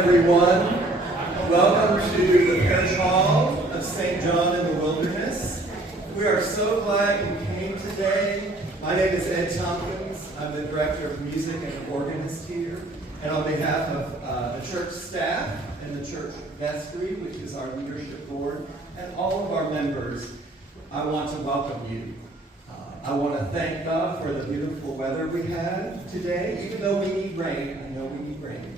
everyone. Welcome to the Parish Hall of St. John in the Wilderness. We are so glad you came today. My name is Ed Tompkins. I'm the Director of Music and Organist here. And on behalf of the church staff and the church vestry, which is our leadership board, and all of our members, I want to welcome you. I want to thank God for the beautiful weather we had today, even though we need rain. I know we need rain.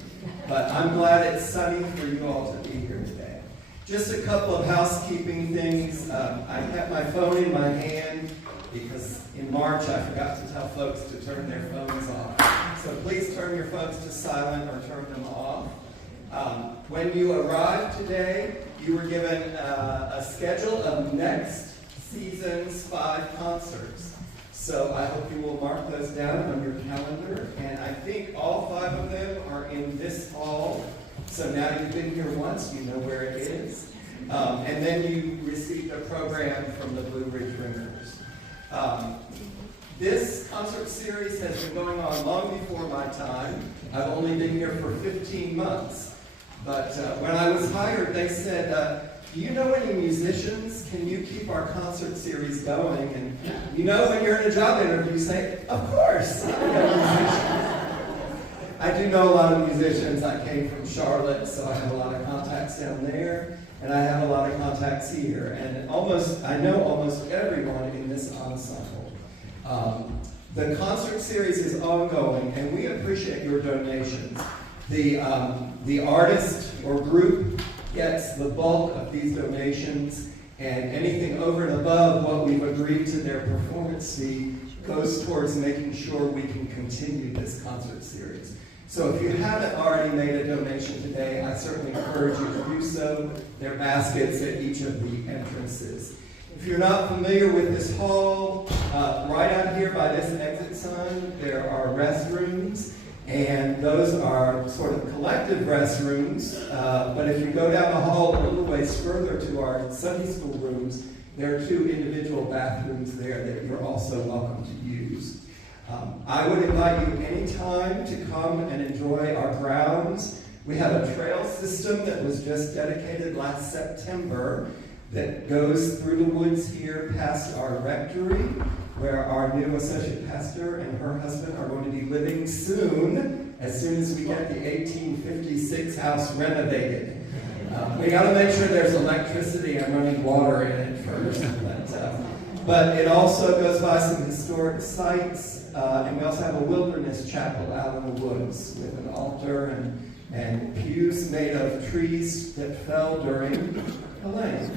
But I'm glad it's sunny for you all to be here today. Just a couple of housekeeping things. I have my phone in my hand because in March I forgot to tell folks to turn their phones off. So please turn your phones to silent or turn them off. When you arrived today, you were given a schedule of next season's 5 concerts. So I hope you will mark those down on your calendar. And I think all 5 of them are in this hall. So now you've been here once, you know where it is. And then you received a program from the Blue Ridge Ringers. This concert series has been going on long before my time. I've only been here for 15 months. But when I was hired, they said, do you know any musicians? Can you keep our concert series going? And you know when you're in a job interview, you say, of course, I know musicians. I do know a lot of musicians. I came from Charlotte, so I have a lot of contacts down there, and I have a lot of contacts here. And I know almost everyone in this ensemble. The concert series is ongoing, and we appreciate your donations. The artist or group gets the bulk of these donations, and anything over and above what we've agreed to their performance fee goes towards making sure we can continue this concert series. So if you haven't already made a donation today, I certainly encourage you to do so. There are baskets at each of the entrances. If you're not familiar with this hall, right out here by this exit sign, there are restrooms. And those are sort of collective restrooms, but if you go down the hall a little ways further to our Sunday school rooms, there are 2 individual bathrooms there that you're also welcome to use. I would invite you anytime to come and enjoy our grounds. We have a trail system that was just dedicated last September that goes through the woods here past our rectory, where our new associate pastor and her husband are going to be living soon as we get the 1856 house renovated. We got to make sure there's electricity and running water in it first. But it also goes by some historic sites, and we also have a wilderness chapel out in the woods with an altar and pews made of trees that fell during Elaine.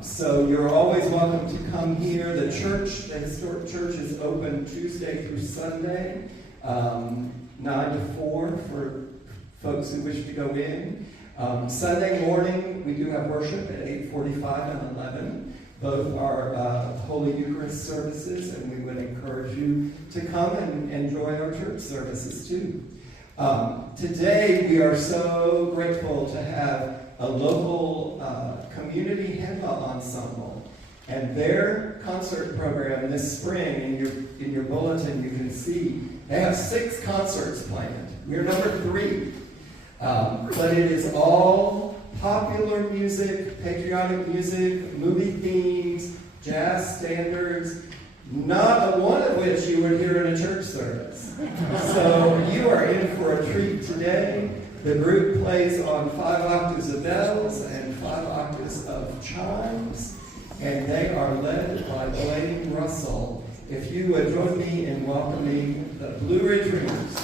So you're always welcome to come here. The historic church is open Tuesday through Sunday, 9 to 4 for folks who wish to go in. Sunday morning, we do have worship at 8:45 and 11. Both are Holy Eucharist services, and we would encourage you to come and enjoy our church services too. Today, we are so grateful to have a local community hymnal ensemble, and their concert program this spring, in your bulletin you can see, they have 6 concerts planned. We're number 3, but it is all popular music, patriotic music, movie themes, jazz standards, not a one of which you would hear in a church service. So you are in for a treat today. The group plays on 5 octaves of bells and 5 octaves of chimes, and they are led by Blaine Russell. If you would join me in welcoming the Blue Ridge Ringers.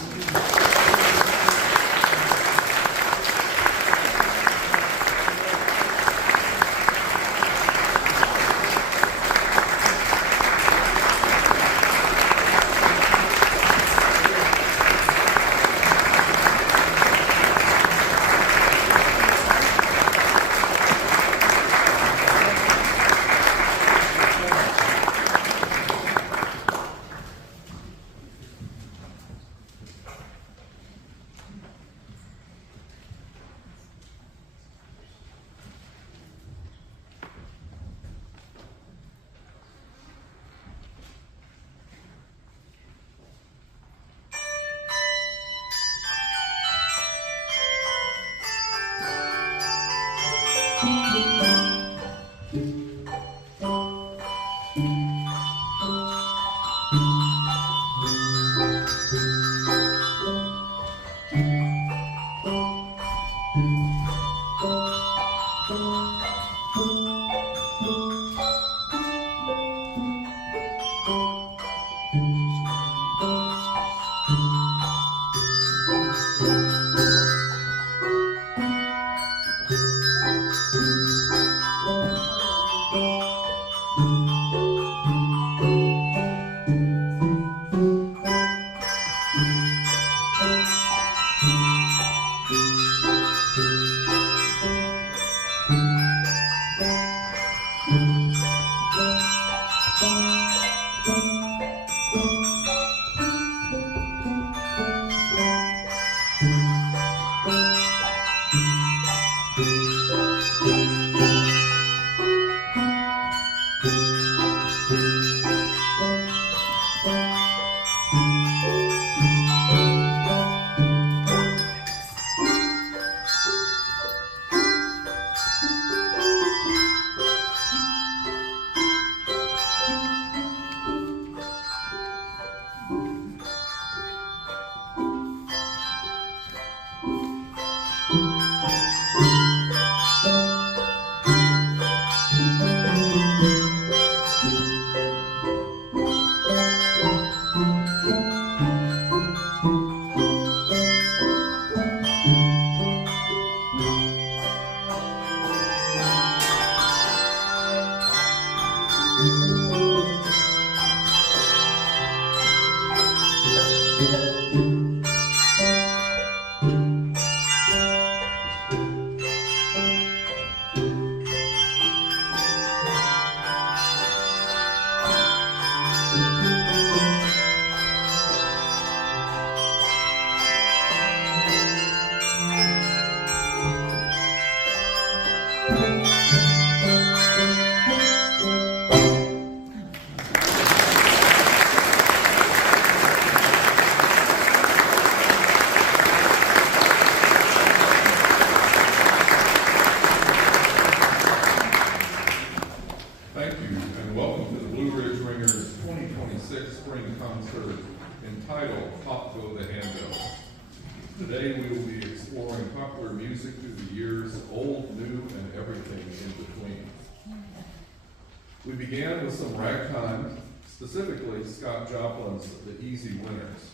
We began with some ragtime, specifically Scott Joplin's The Easy Winners,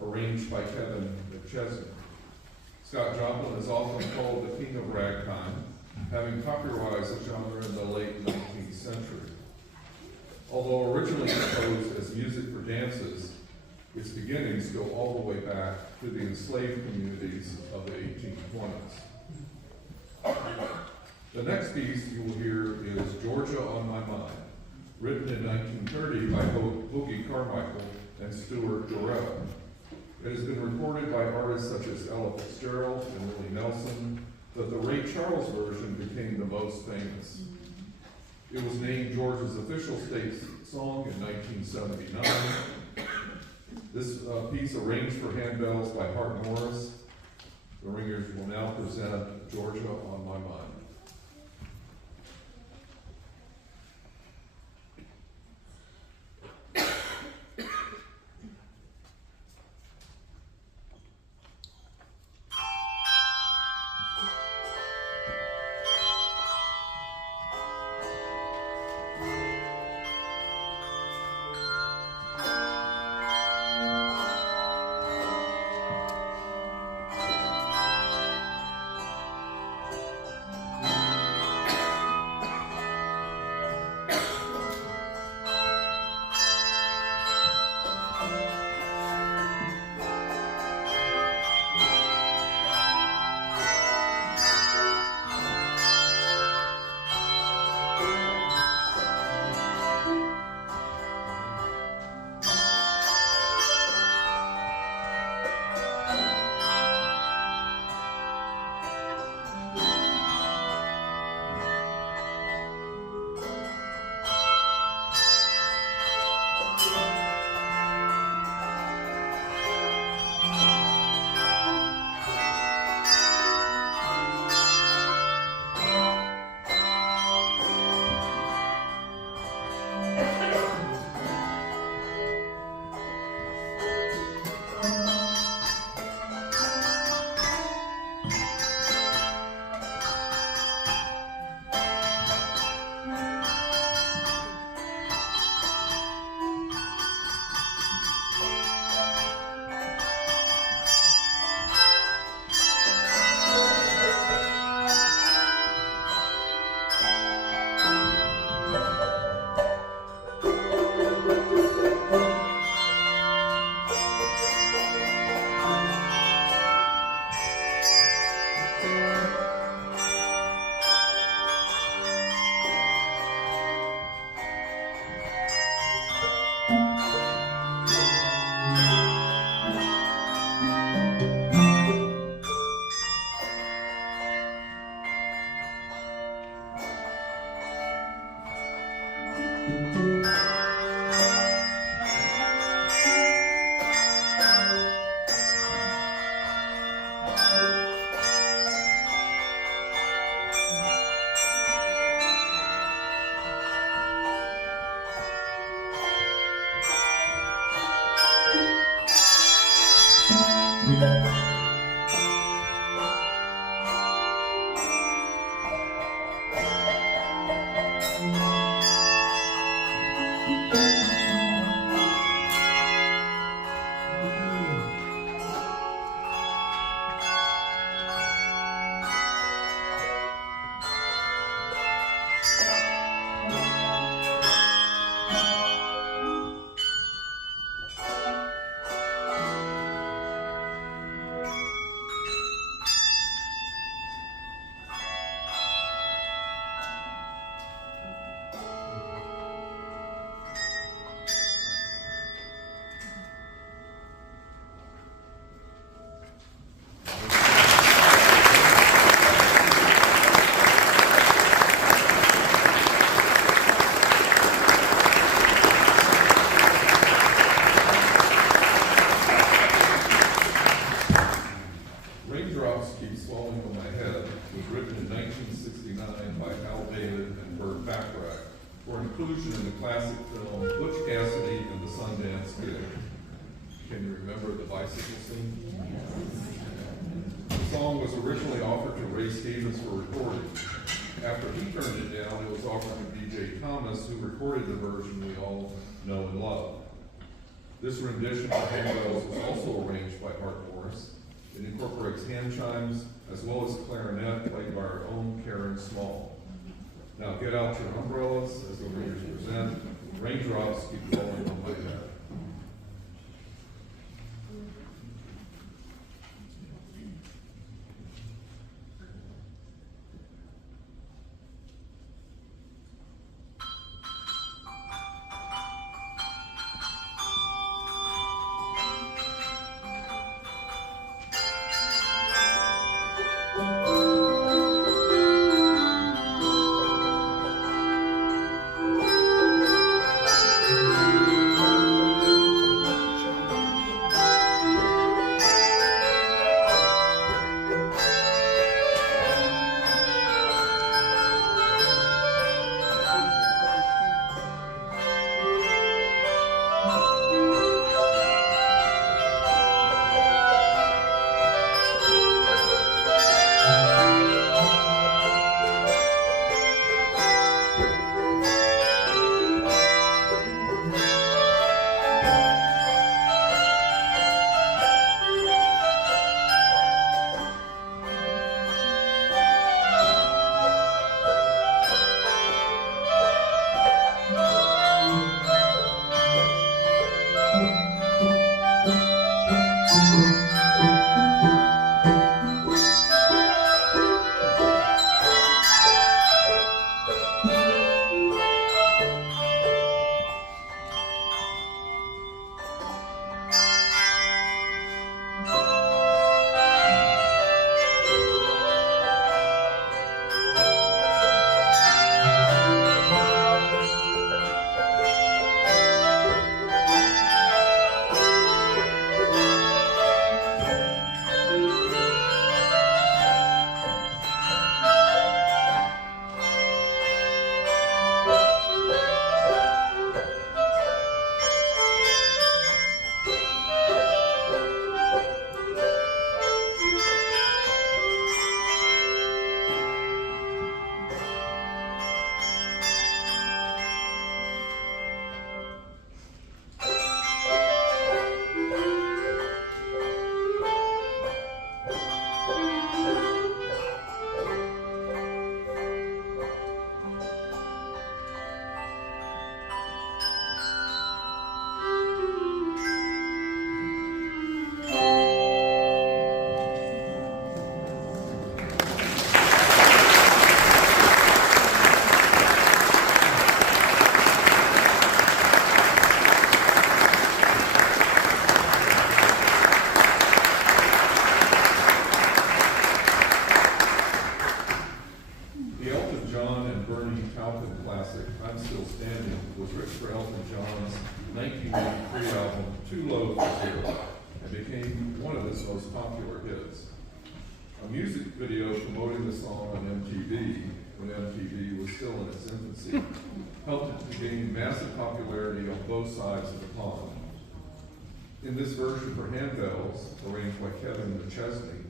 arranged by Kevin McChesney. Scott Joplin is often called the king of ragtime, having popularized the genre in the late 19th century. Although originally composed as music for dances, its beginnings go all the way back to the enslaved communities of the 1820s. The next piece you will hear is Georgia on My Mind, written in 1930 by Boogie Carmichael and Stuart Dorrell. It has been recorded by artists such as Ella Fitzgerald and Willie Nelson, but the Ray Charles version became the most famous. It was named Georgia's official state song in 1979. This piece, arranged for handbells by Hart Morris. The Ringers will now present Georgia on My Mind. Raindrops Keep Falling on My Head was written in 1969 by Al David and Burt Bacharach for inclusion in the classic film Butch Cassidy and the Sundance Kid. Can you remember the bicycle scene? The song was originally offered to Ray Stevens for recording. After he turned it down, it was offered to B.J. Thomas, who recorded the version we all know and love. This rendition of Hay Bells was also arranged by Art Morris. It incorporates hand chimes as well as clarinet played by our own Karen Small. Now get out your umbrellas as the readers present Raindrops Keep Falling on My Head. I'm Still Standing was written for Elton John's 1993 album, Too Low for Zero, and became one of his most popular hits. A music video promoting the song on MTV, when MTV was still in its infancy, helped it to gain massive popularity on both sides of the pond. In this version for handbells, arranged by Kevin McChesney,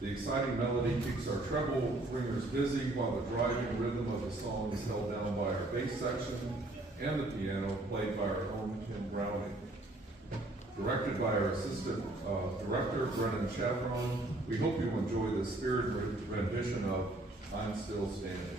the exciting melody keeps our treble ringers busy while the driving rhythm of the song is held down by our bass section and the piano played by our own Kim Browning. Directed by our assistant director, Brennan Chavron, we hope you enjoy the spirited rendition of I'm Still Standing.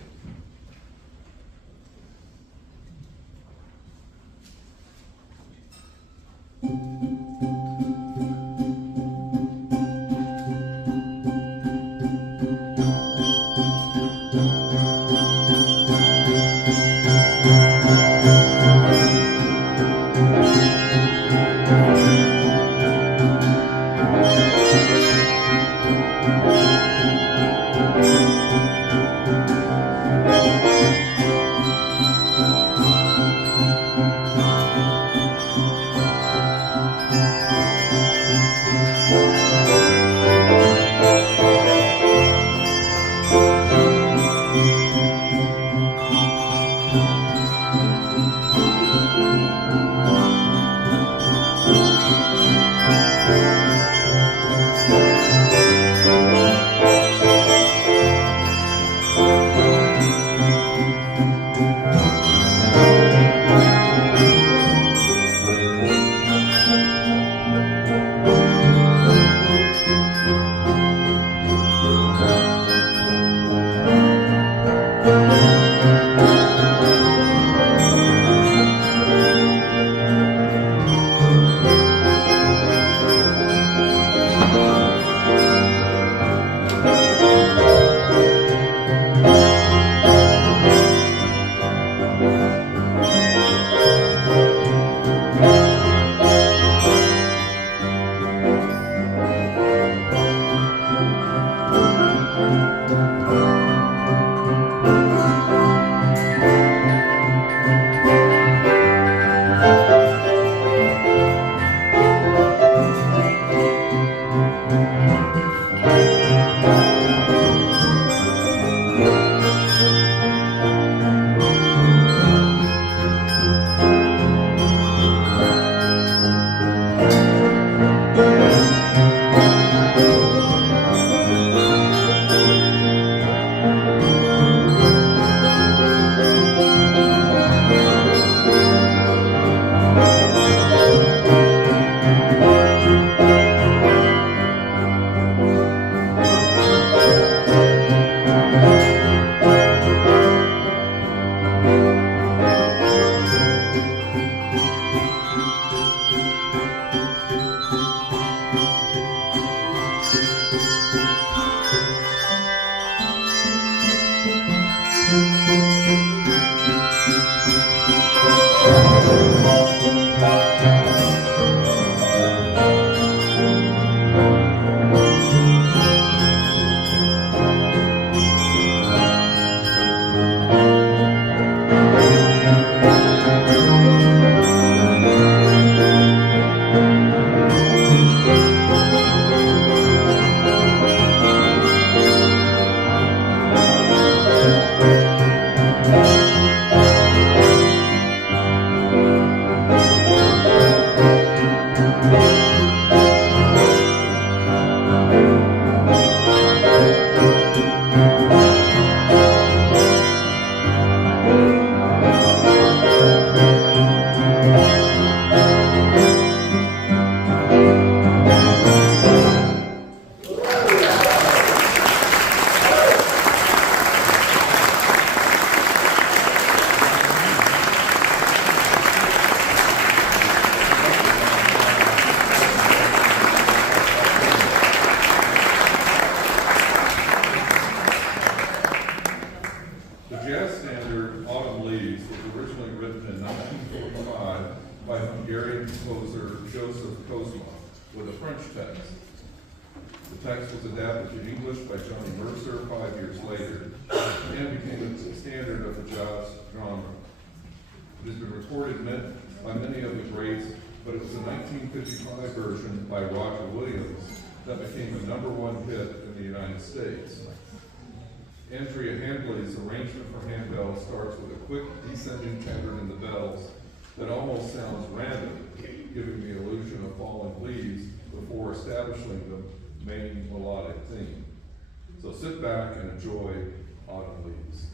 The text was adapted to English by Johnny Mercer 5 years later and became a standard of the jazz genre. It has been recorded by many of the greats, but it was a 1955 version by Roger Williams that became a #1 hit in the United States. Andrea Handley's arrangement for handbells starts with a quick descending pattern in the bells that almost sounds random, giving the illusion of falling leaves before establishing the main melodic theme. So sit back and enjoy Autumn Leaves.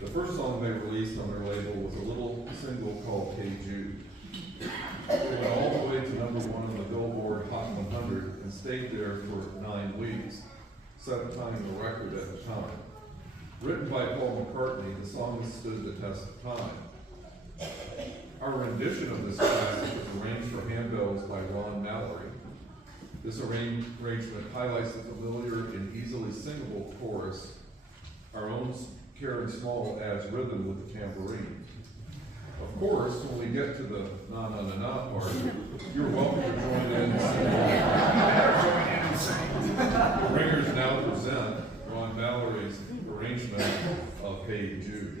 The first song they released on their label was a little single called Hey Jude. It went all the way to #1 on the Billboard Hot 100 and stayed there for 9 weeks, setting the record at the time. Written by Paul McCartney, the song has stood the test of time. Our rendition of this classic was arranged for handbells by Ron Mallory. This arrangement highlights the familiar and easily singable chorus. Our own Karen Small adds rhythm with the tambourine. Of course, when we get to the na-na-na-na part, you're welcome to join in and sing. The Ringers now present Ron Mallory's arrangement of Hey Jude.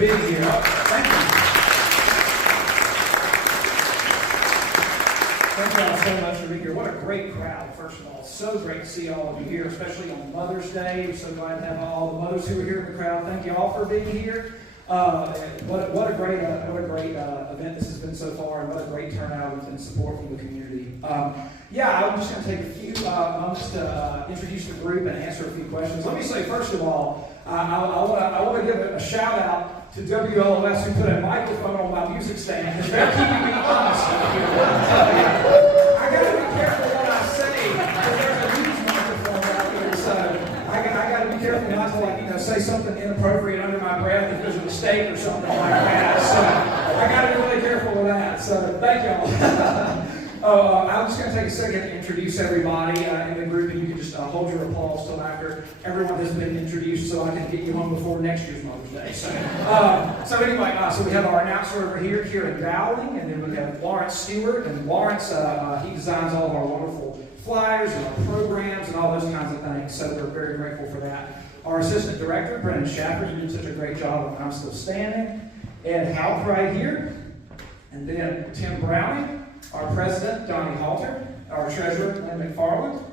being here. Thank you. Thank you all so much for being here. What a great crowd, first of all. So great to see all of you here, especially on Mother's Day. We're so glad to have all the mothers who are here in the crowd. Thank you all for being here. What a great event this has been so far, and what a great turnout and support from the community. I'm just going to take a few moments to introduce the group and answer a few questions. Let me say, first of all, I want to give a shout out to WLOS who put a microphone on my music stand because they're keeping me honest. I got to be careful what I say because there's a news microphone out there, so I got to be careful not to say something inappropriate under my breath if there's a mistake or something like that. So I got to be really careful with that. So thank y'all. I'm just going to take a second to introduce everybody in the group, and you can just hold your applause till after everyone has been introduced, so I can get you home before next year's Mother's Day. So anyway, so we have our announcer over here, Kieran Dowling, and then we have Lawrence Stewart, and Lawrence, he designs all of our wonderful flyers and our programs and all those kinds of things, so we're very grateful for that. Our assistant director, Brendan Shaffer, you did such a great job of I'm Still Standing. Ed Houck right here, and then Tim Browning. Our president, Donnie Halter, our treasurer, Lynn McFarland,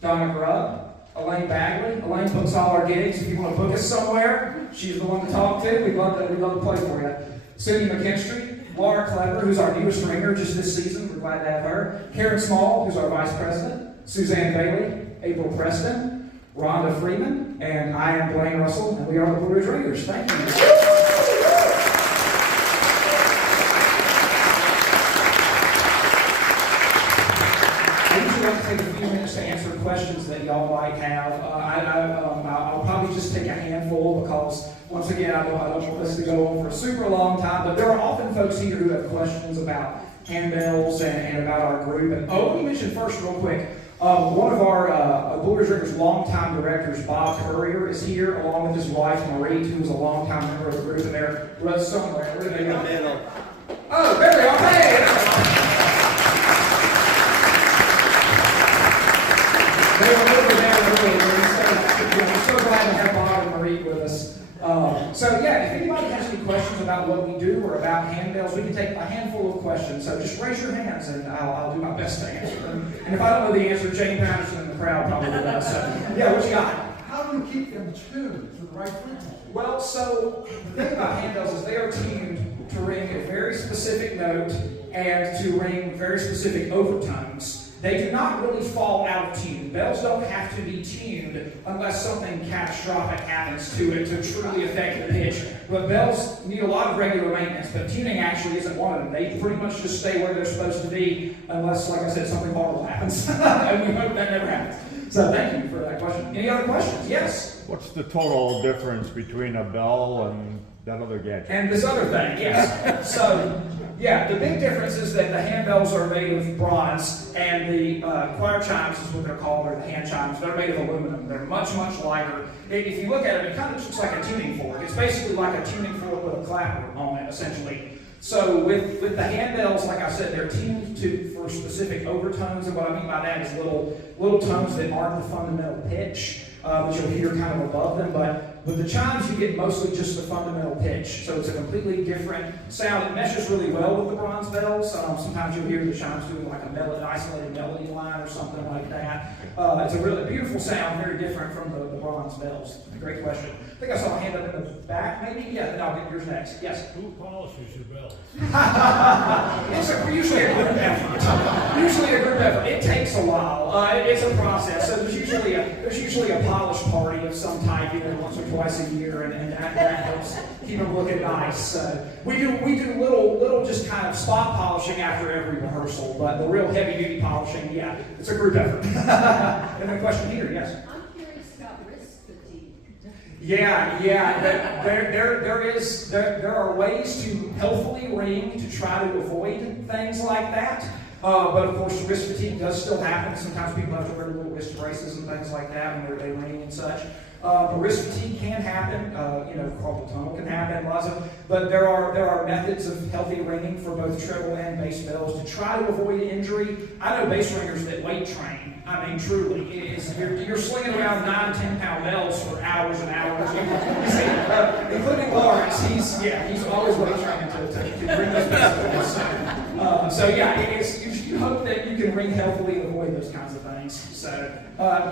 Donna Grubb, Elaine Bagley. Elaine books all our gigs. If you want to book us somewhere, she's the one to talk to. We'd love to play for you. Cindy McKinstry, Laura Clever, who's our newest ringer just this season. We're glad to have her. Karen Small, who's our vice president. Suzanne Bailey, April Preston, Rhonda Freeman, and I am Blaine Russell, and we are the Blue Ridge Ringers. Thank you. Take a few minutes to answer questions that y'all might have. I'll probably just take a handful because, once again, I don't want this to go on for a super long time, but there are often folks here who have questions about handbells and about our group. And let me mention first real quick, one of our Blue Ridge Ringers longtime directors, Bob Currier, is here, along with his wife, Marie, who is a longtime member of the group, and they're right somewhere. Where did they go? Oh, there they are. Hey, there they are. They were over there earlier, so we're so glad to have Bob and Marie with us. If anybody has any questions about what we do or about handbells, we can take a handful of questions. So just raise your hands, and I'll do my best to answer them. And if I don't know the answer, Jane Patterson in the crowd probably does. So, what you got? How do you keep them tuned to the right frequency? Well, so the thing about handbells is they are tuned to ring a very specific note and to ring very specific overtones. They do not really fall out of tune. Bells don't have to be tuned unless something catastrophic happens to it to truly affect the pitch. But bells need a lot of regular maintenance, but tuning actually isn't one of them. They pretty much just stay where they're supposed to be unless, like I said, something horrible happens. And we hope that never happens. So thank you for that question. Any other questions? Yes? What's the total difference between a bell and that other gadget? And this other thing, yes. The big difference is that the handbells are made of bronze, and the choir chimes is what they're called, or the hand chimes. They're made of aluminum. They're much, much lighter. If you look at it, it kind of looks like a tuning fork. It's basically like a tuning fork with a clapper on it, essentially. So with the handbells, like I said, they're tuned for specific overtones, and what I mean by that is little tones that aren't the fundamental pitch, which you'll hear kind of above them. But with the chimes, you get mostly just the fundamental pitch. So it's a completely different sound. It meshes really well with the bronze bells. Sometimes you'll hear the chimes doing like an isolated melody line or something like that. It's a really beautiful sound, very different from the bronze bells. Great question. I think I saw a hand up in the back, maybe? Yeah, then I'll get yours next. Yes? Who polishes your bells? It's usually a group effort. It takes a while. It's a process. So there's usually a polish party of some type, once or twice a year, and that helps keep them looking nice. We do little just kind of spot polishing after every rehearsal, but the real heavy duty polishing, it's a group effort. And a question here, yes. I'm curious about wrist fatigue. There are ways to healthfully ring to try to avoid things like that. But of course, wrist fatigue does still happen. Sometimes people have to wear little wrist braces and things like that when they ring and such. Wrist fatigue can happen, carpal tunnel can happen, lots of, but there are methods of healthy ringing for both treble and bass bells to try to avoid injury. I know bass ringers that weight train. I mean, truly, you're slinging around 9-10 pound bells for hours and hours. You see, including Lawrence, he's always weight training to bring those bass bells. So yeah, you hope that you can ring healthily and avoid those kinds of things. So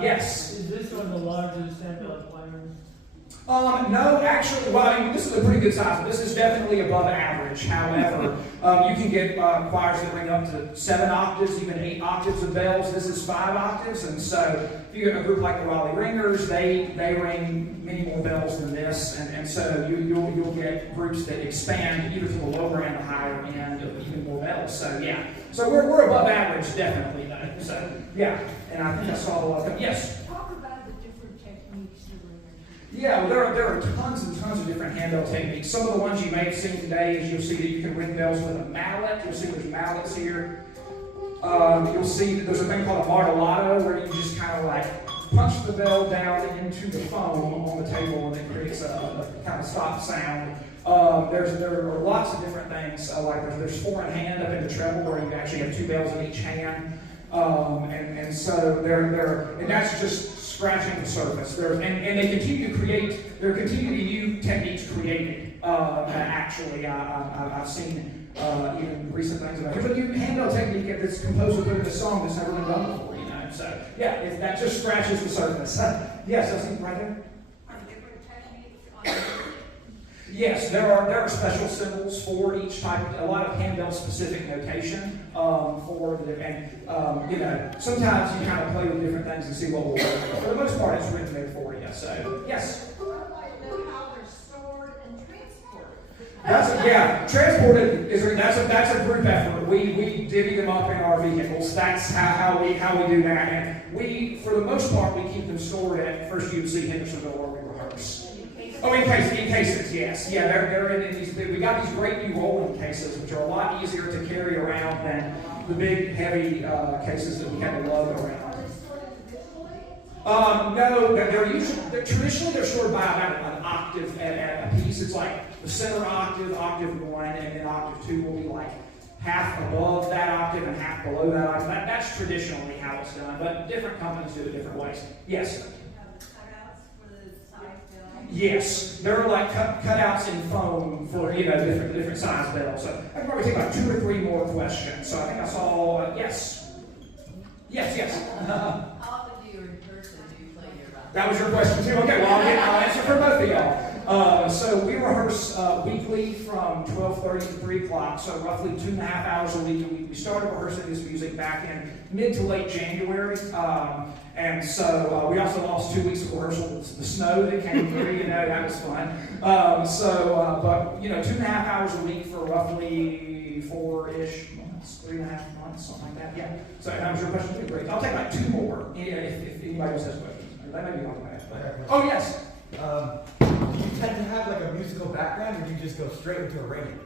yes. Is this one the largest handbell choir? No, actually, well, I mean, this is a pretty good size. This is definitely above average. However, you can get choirs that ring up to 7 octaves, even 8 octaves of bells. This is 5 octaves, and so if you get a group like the Raleigh Ringers, they ring many more bells than this, and so you'll get groups that expand either to the lower and the higher end of even more bells. So yeah, so we're above average definitely though. So yeah, and I think I saw a lot of yes. Talk about the different techniques you bring. Yeah, well, there are tons and tons of different handbell techniques. Some of the ones you may have seen today is you'll see that you can ring bells with a mallet. You'll see there's mallets here. You'll see that there's a thing called a martellato where you just kind of like punch the bell down into the foam on the table and it creates a kind of stop sound. There are lots of different things. Like there's 4 in hand up in the treble where you actually have 2 bells in each hand. And so and that's just scratching the surface. And they continue to create, there continue to be new techniques created. Actually, I've seen even recent things about it. There's a new handbell technique that's composed within the song that's never been done before, So, yeah, that just scratches the surface. Yes, I see right there. Are there different techniques on music? Yes, there are special symbols for each type. A lot of handbell specific notation for the and sometimes you kind of play with different things and see what will work. But for the most part, it's written there for you. So yes. I'd like to know how they're stored and transported. Transported that's a group effort. We divvy them up in our vehicles. That's how we do that. And we, for the most part, we keep them stored at First UC Hendersonville where we rehearse. Oh, in cases, yes. Yeah, they're in these. We got these great new rolling cases, which are a lot easier to carry around than the big, heavy cases that we kind of lug around. Are they stored individually? No, traditionally they're stored by about an octave at a piece. It's like the center octave, octave 1, and then octave 2 will be like half above that octave and half below that octave. That's traditionally how it's done, but different companies do it different ways. Yes. Cutouts for the size bell? Yes, there are like cutouts in foam for different size bells. So I can probably take about 2 or 3 more questions. So I think I saw yes. How often do you rehearse and do you play your round? That was your question too. Okay, well I'll answer for both of y'all. So we rehearse weekly from 12:30 to 3 o'clock. So roughly 2.5 hours a week. We started rehearsing this music back in mid to late January. And so we also lost 2 weeks of rehearsal with the snow that came through, that was fun. But 2.5 hours a week for roughly 4-ish months, 3.5 months, something like that. Yeah. So that was your question too. Great. I'll take like 2 more if anybody else has questions. That may be on that. Oh yes. Do you tend to have like a musical background, or do you just go straight into a ringing?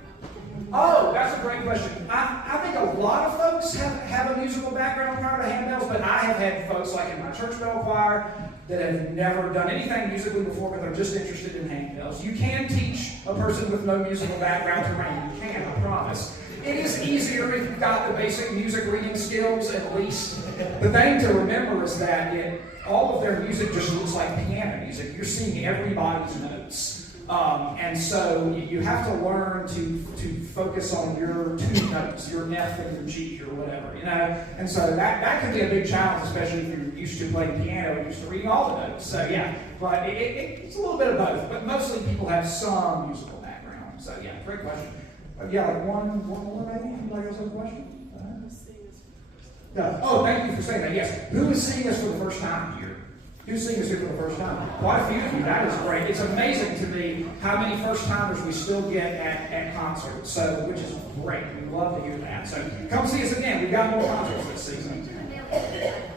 Oh, that's a great question. I think a lot of folks have a musical background prior to handbells, but I have had folks like in my church bell choir that have never done anything musically before, but they're just interested in handbells. You can teach a person with no musical background to ring. You can, I promise. It is easier if you've got the basic music reading skills at least. The thing to remember is that all of their music just looks like piano music. You're seeing everybody's notes. And so you have to learn to focus on your 2 notes, your F and your G or whatever, And so that can be a big challenge, especially if you're used to playing piano and used to reading all the notes. So yeah, but it's a little bit of both. But mostly people have some musical background. So yeah, great question. Yeah, like one more maybe? Anybody else have a question? No. Oh, thank you for saying that. Yes. Who is seeing us for the first time here? Who's seeing us here for the first time? Quite a few of you. That is great. It's amazing to me how many first-timers we still get at concerts, so which is great. We love to hear that. So come see us again. We've got more concerts this season.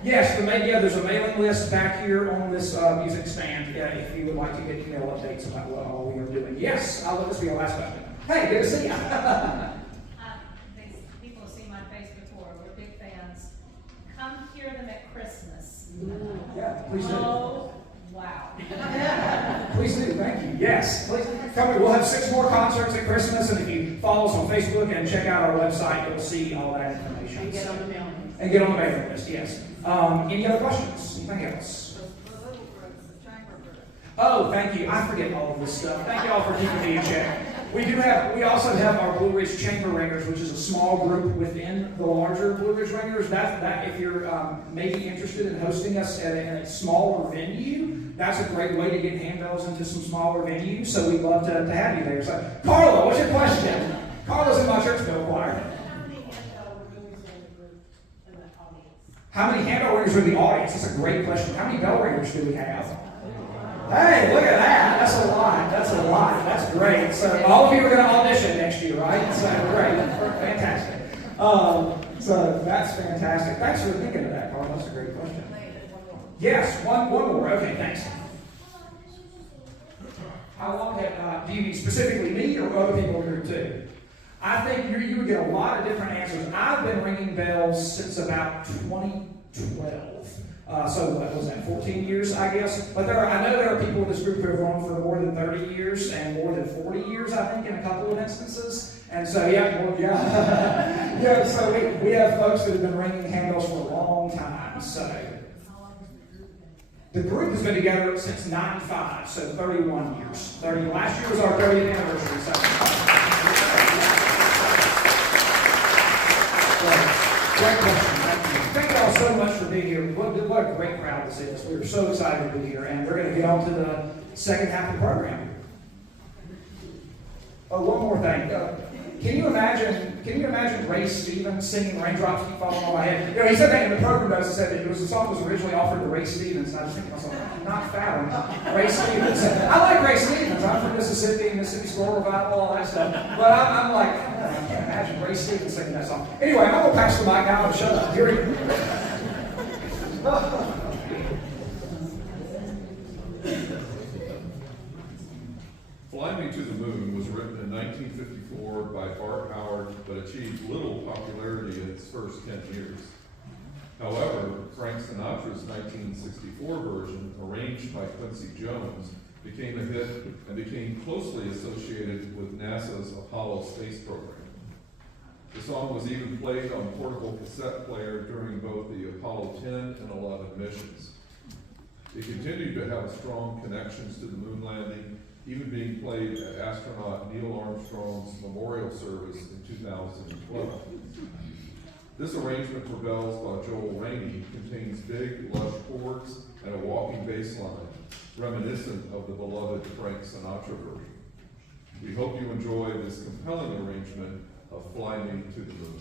Yes, there's a mailing list back here on this music stand if you would like to get email updates about what all we are doing. Yes, I'll let this be our last question. Hey, good to see you. People have seen my face before. We're big fans. Come hear them at Christmas. Yeah, please do. Oh, wow. Yes, please come. We'll have 6 more concerts at Christmas, and if you follow us on Facebook and check out our website, you'll see all that information. And get on the mailing list. And get on the mailing list, yes. Any other questions? Anything else? Oh, thank you. I forget all of this stuff. Thank you all for keeping me in check. We also have our Blue Ridge Chamber Ringers, which is a small group within the larger Blue Ridge Ringers. That if you're maybe interested in hosting us in a smaller venue, that's a great way to get handbells into some smaller venues. So we'd love to have you there. So, Carla, what's your question? Carla's in my church bell choir. How many handbell ringers are in the audience? That's a great question. How many bell ringers do we have? Hey, look at that. That's a lot. That's a lot. That's great. So all of you are going to audition next year, right? So great. Fantastic. So that's fantastic. Thanks for thinking of that, Carl. That's a great question. Yes, one more. Okay, thanks. How long have, do you mean specifically me or other people here too? I think you would get a lot of different answers. I've been ringing bells since about 2012. So what was that, 14 years, I guess? But I know there are people in this group who have rung for more than 30 years and more than 40 years, I think, in a couple of instances. And so, yeah, so we have folks that have been ringing handbells for a long time. So the group has been together since 95, so 31 years. Last year was our 30th anniversary. Great question. Thank you all so much for being here. What a great crowd this is. We are so excited to be here, and we're going to get on to the second half of the program. Oh, one more thing. Can you imagine Ray Stevens singing "Raindrops Keep Falling on My Head"? You know, he said that in the program notes. He said that the song was originally offered to Ray Stevens, and I was thinking to myself, not Fallon, Ray Stevens. I like Ray Stevens. I'm from Mississippi Squirrel Revival, all that stuff. But I'm like, I can't imagine Ray Stevens singing that song. Anyway, I'm going to pass the mic now and shut up. Here we go. Fly Me to the Moon was written in 1954 by Bart Howard, but achieved little popularity in its first 10 years. However, Frank Sinatra's 1964 version, arranged by Quincy Jones, became a hit and became closely associated with NASA's Apollo space program. The song was even played on portable cassette player during both the Apollo 10 and 11 missions. It continued to have strong connections to the moon landing, even being played at astronaut Neil Armstrong's memorial service in 2012. This arrangement for bells by Joel Rainey contains big, lush chords and a walking bass line, reminiscent of the beloved Frank Sinatra version. We hope you enjoy this compelling arrangement of Fly Me to the Moon.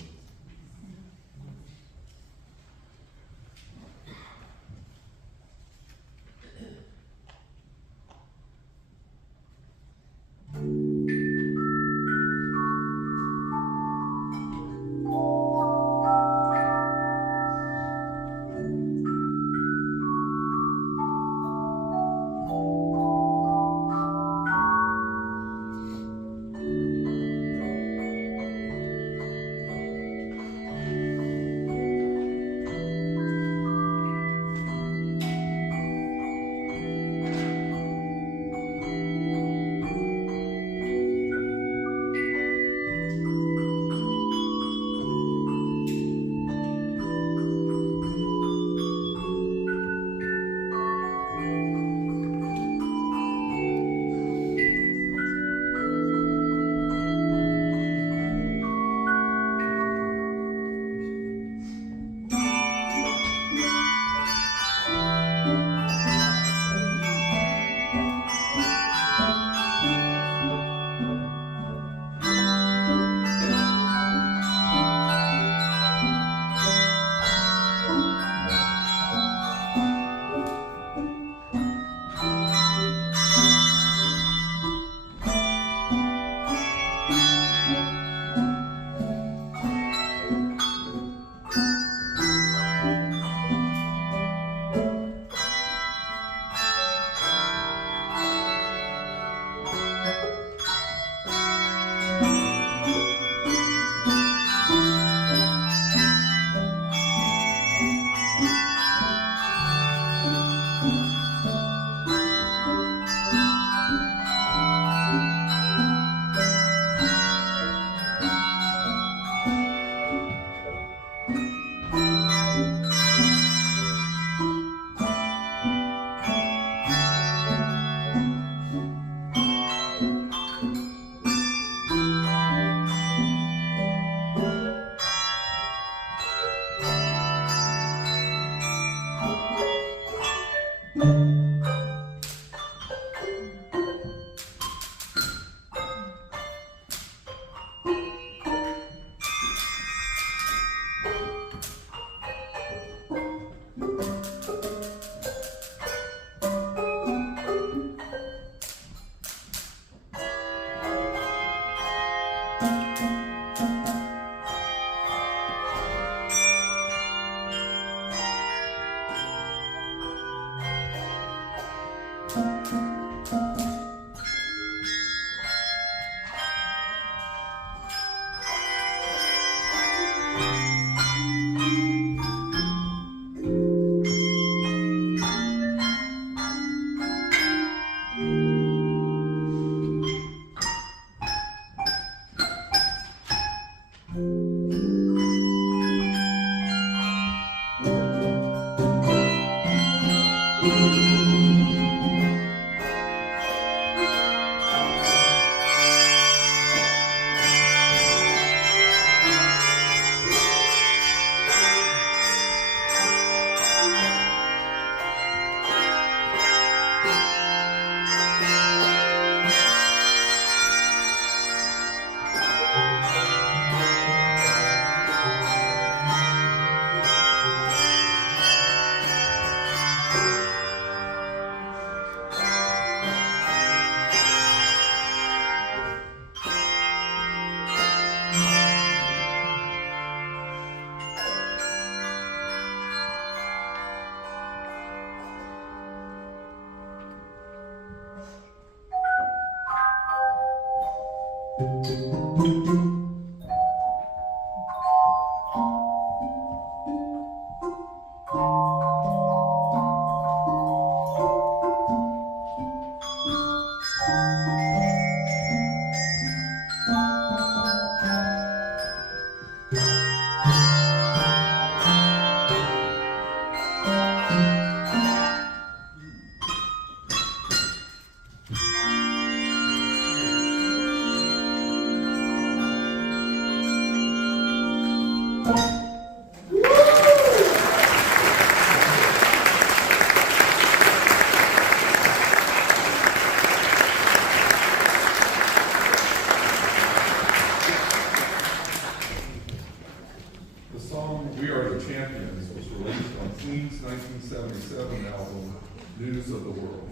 The song "We Are the Champions" was released on Queen's 1977 album, News of the World.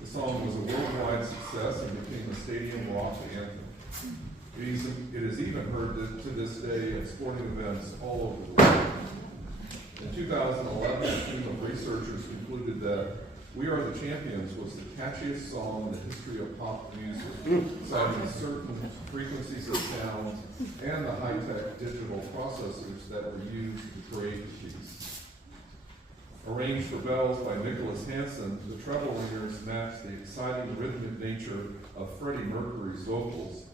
The song was a worldwide success and became a stadium rock anthem. It is even heard to this day at sporting events all over the world. In 2011, a team of researchers concluded that "We Are the Champions" was the catchiest song in the history of pop music, citing certain frequencies of sound and the high-tech digital processors that were used to create the piece. Arranged for bells by Nicholas Hansen, the treble ringers matched the exciting rhythmic nature of Freddie Mercury's vocals,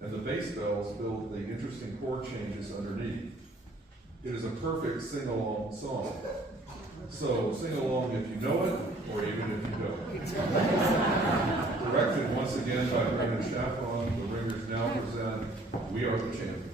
and the bass bells build the interesting chord changes underneath. It is a perfect sing-along song. So sing along if you know it, or even if you don't. Directed once again by Raymond Chaffron, the Ringers now present "We Are the Champions."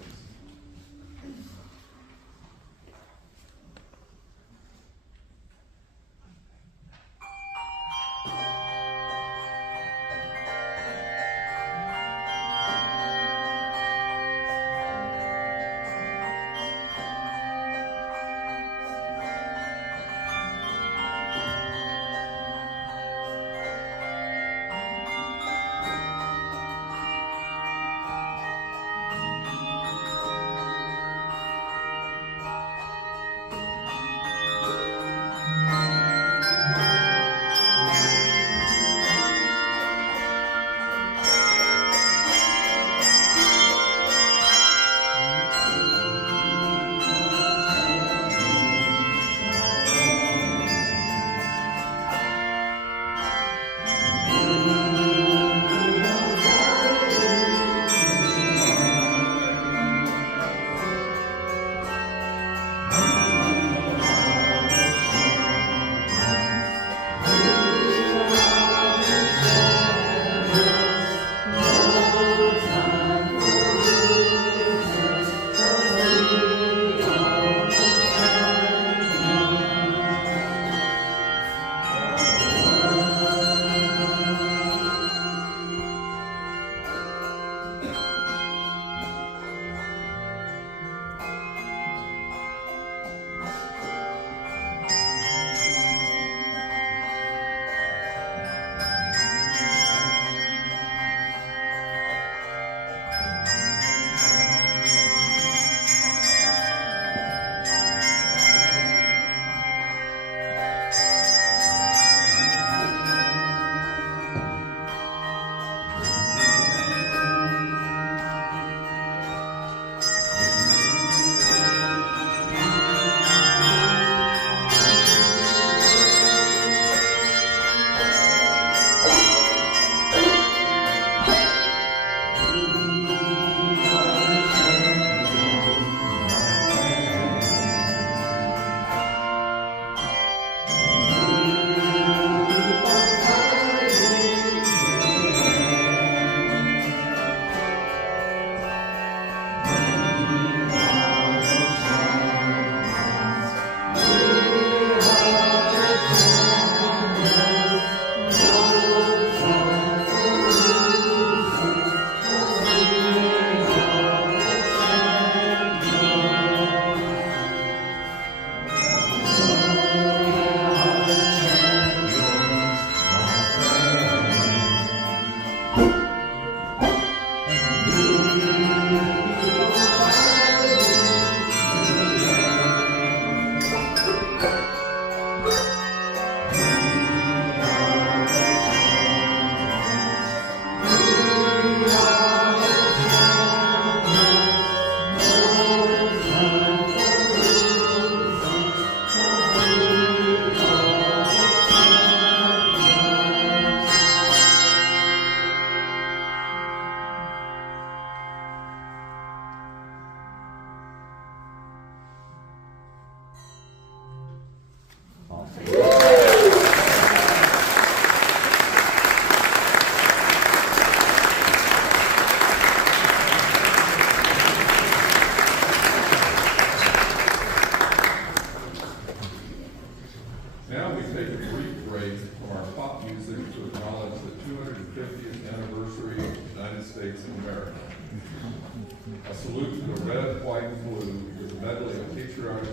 patriotic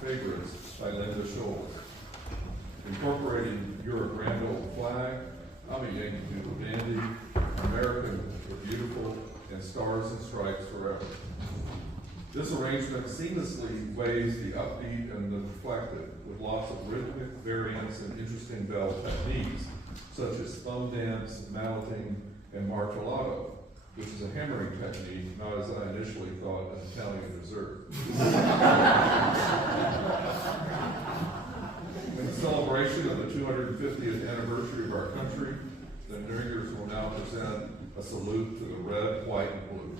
favorites by Linda Scholes. Incorporating Your Grand Old Flag, I'm a Yankee Doodle Dandy, American the Beautiful, and Stars and Stripes Forever. This arrangement seamlessly weighs the upbeat and the reflective, with lots of rhythmic variants and interesting bell techniques, such as thumb dance, malleting, and martellato, which is a hammering technique, not as I initially thought, an Italian dessert. In the celebration of the 250th anniversary of our country, the Nigers will now present a salute to the red, white, and blue.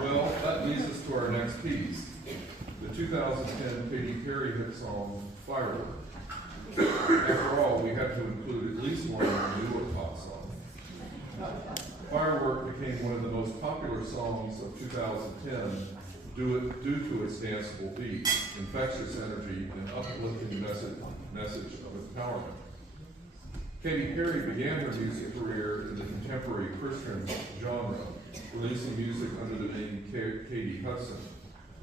Well, that leads us to our next piece, the 2010 Katy Perry hit song, Firework. After all, we had to include at least one newer pop song. Firework became one of the most popular songs of 2010 due to its danceable beat, infectious energy, and uplifting message of empowerment. Katy Perry began her music career in the contemporary Christian genre, releasing music under the name Katy Hudson.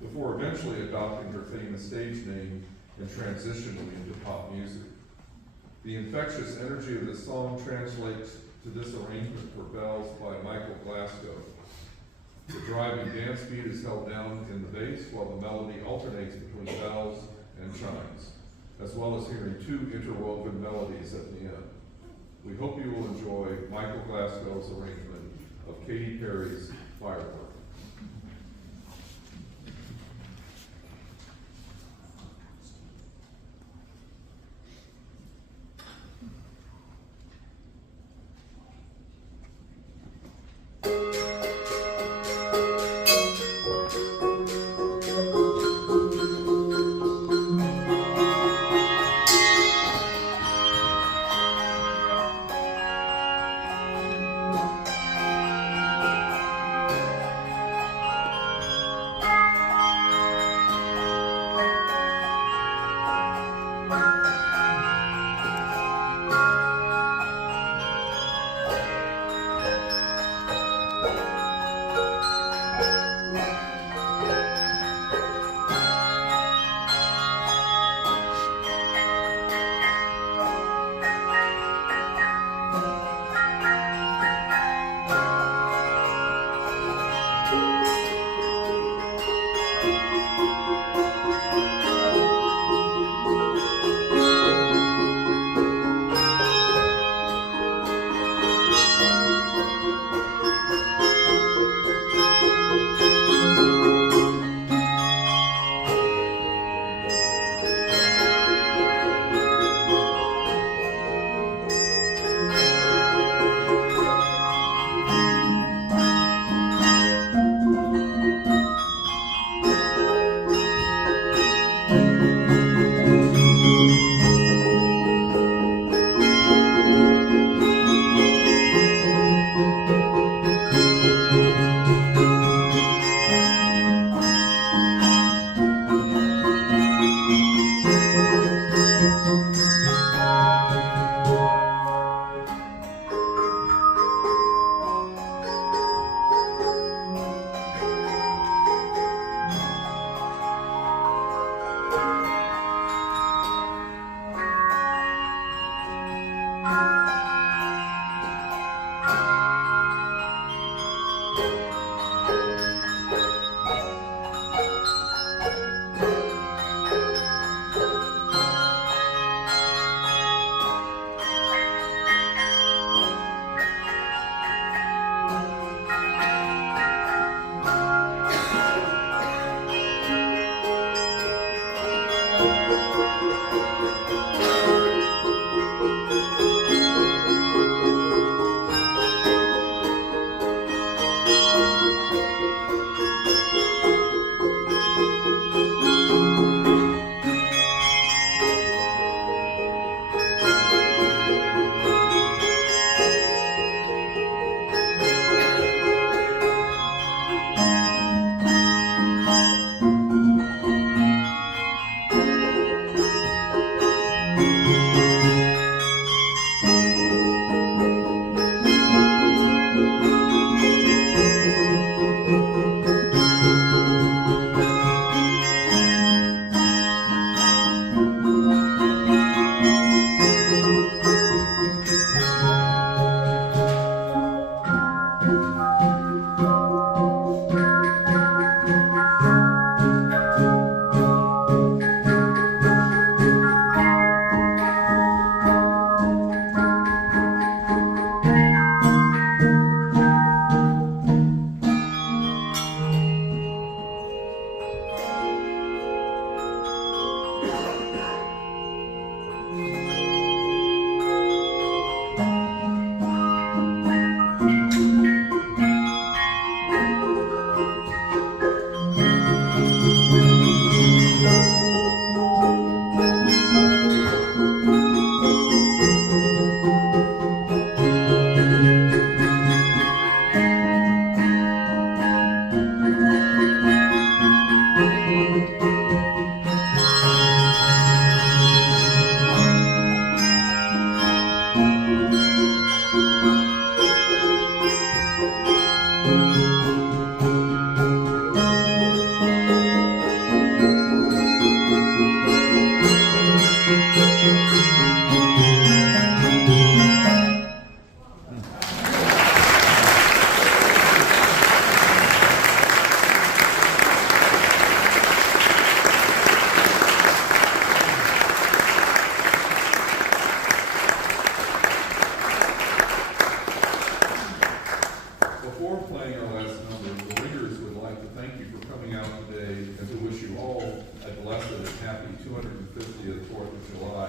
before eventually adopting her famous stage name and transitioning into pop music. The infectious energy of the song translates to this arrangement for bells by Michael Glasgow. The driving dance beat is held down in the bass while the melody alternates between bells and chimes, as well as hearing two interwoven melodies at the end. We hope you will enjoy Michael Glasgow's arrangement of Katy Perry's Firework.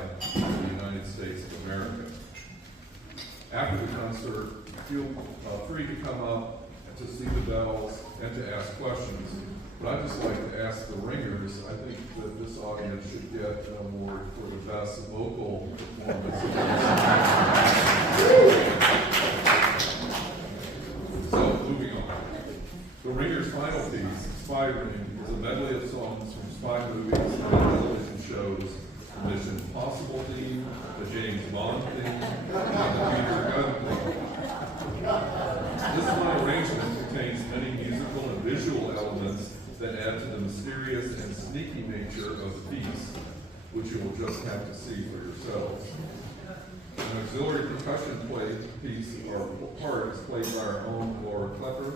side of the United States of America. After the concert, feel free to come up and to see the bells and to ask questions. But I'd just like to ask the ringers, I think that this audience should get an award for the best vocal performance. So, moving on. The Ringers' final piece, Spy Ring, is a medley of songs from spy movies and television shows, the Mission Impossible theme, the James Bond theme, and the Peter Gunn theme. This one arrangement contains many musical and visual elements that add to the mysterious and sneaky nature of the piece, which you will just have to see for yourselves. An auxiliary percussion piece or part is played by our own Laura Klepper.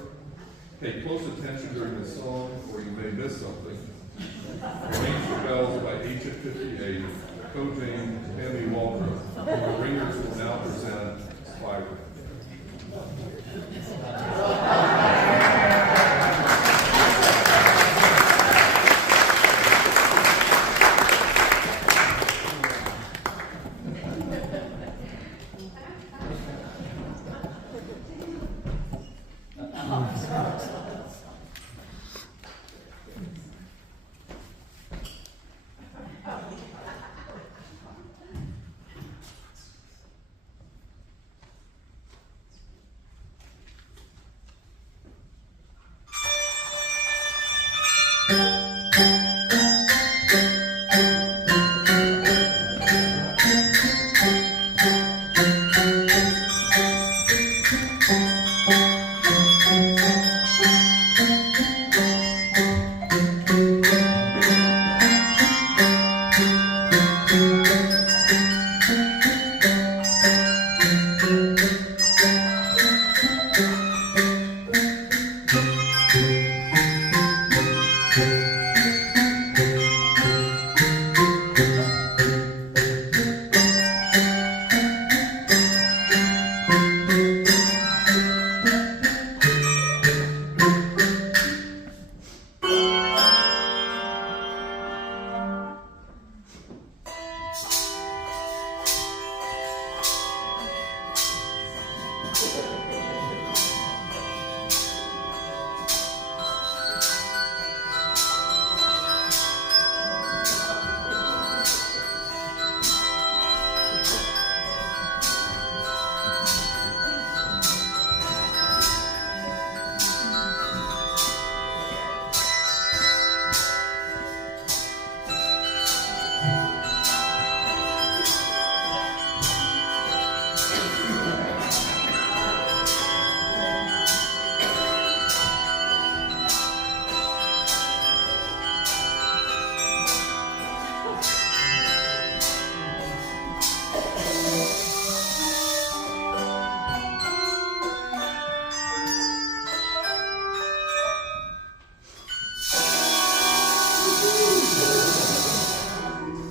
Pay close attention during the song or you may miss something. Arrange the Bells by Agent 58, co-Jane Tammy Waldrop. The Ringers will now present Spy Ring.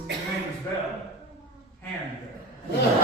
James Bell, hand bell.